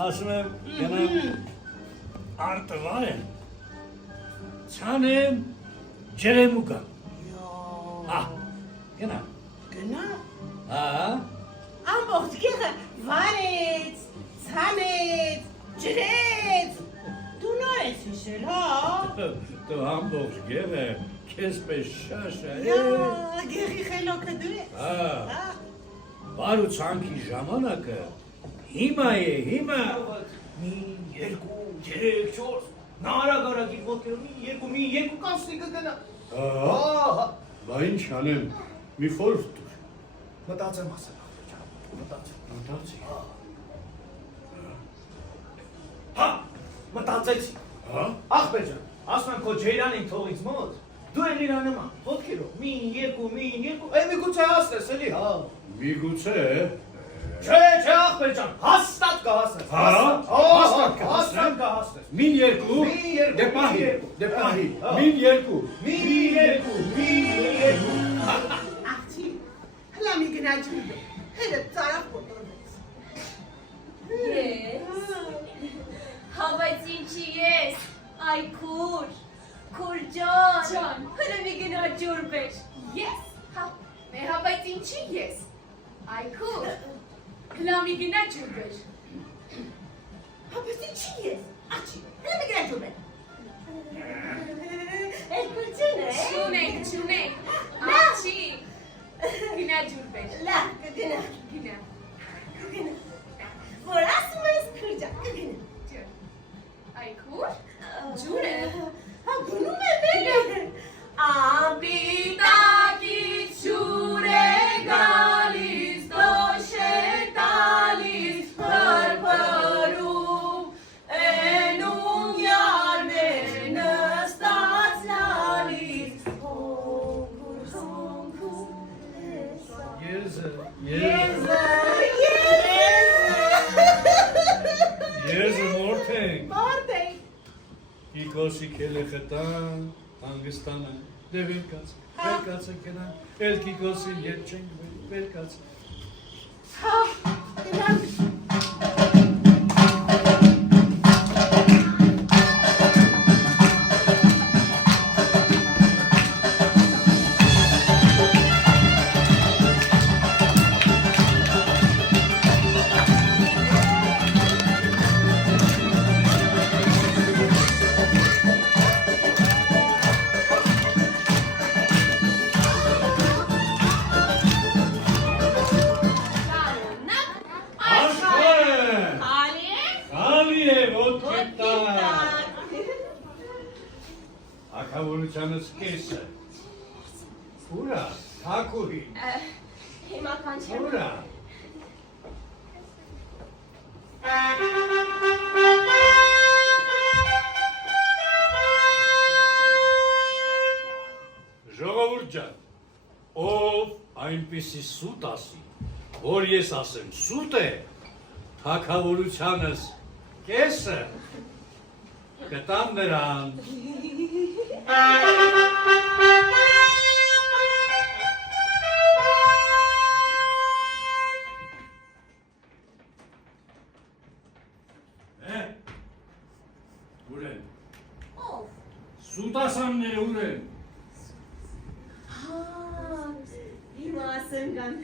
Ասում գնամ արտվայր ցանեմ ջերեմուկա գնա ամբողջ գեղը վարեց ցանեց ջրեց դու նոր ես հիշել դու ամբողջ գեղը քեզ պես շաշ գեղի խելոքը դու ես բարու ցանքի ժամանակը Հիմա է, հիմա։ Մի, երկու, երեք, չորս, նարագարագի ոտքերով մի երկու կանցնի կգնա։ Բա ինչ անեմ, մի խորհուրդ տուր։ Մտածեմ ասել ախպեջան, Մտածի։ Մտածեցի։ Ախպեջան, ասում եմ քո ջերանին թողից մոտ, դու էլ իրան նման, ոտքերով, մի երկու, միգուցե հասնես էլի, Միգուցե։ Չէ, ախպեջան, հաստատ կհասնես, հաստատ կհասնես, Մին երկու, դե պահի, մին երկու, աղջի, հլա մի գնա ջուրը, հերը ծարավ կոտորվեց Հավայց ինչի ես, այ քուր ջան, հլա մի գնա ջուր բեր Ես, հավայց ինչի ես, այ քուր Հլամի գնա ջուր բեր Հավայց ինչի ես, աղջի, հլա մի գնա ջուր բեր Չունենք, աղջի, գնա ջուր բեր Լավ, կգնա Որ ասում ես քրջա, կգնա Այ քուր, ջուր է Գնում է բերը Անպիտակից ջուր է գալիս, դոշ է տալիս, պրպրում, էնում յարներ նստած լալիս, հոնքուր, Եզը մորթենք Մորթենք Կիկոսի կել է խտան, հանգստանը, դե վերկացը կնան, էլ կիկոսի ետ չենք վերկացը գնամ Ակավորությանս կեսը, ուրա, թակուրի, Հիմա կանչեմ ուրա Ժողովուրդ ջան, ով այնպիսի սուտ ասի, որ ես ասեմ սուտ է, թակավորությանս կեսը, կտամ նրան Ուր են Սուտասանները ուր են Հիմա ասեմ գան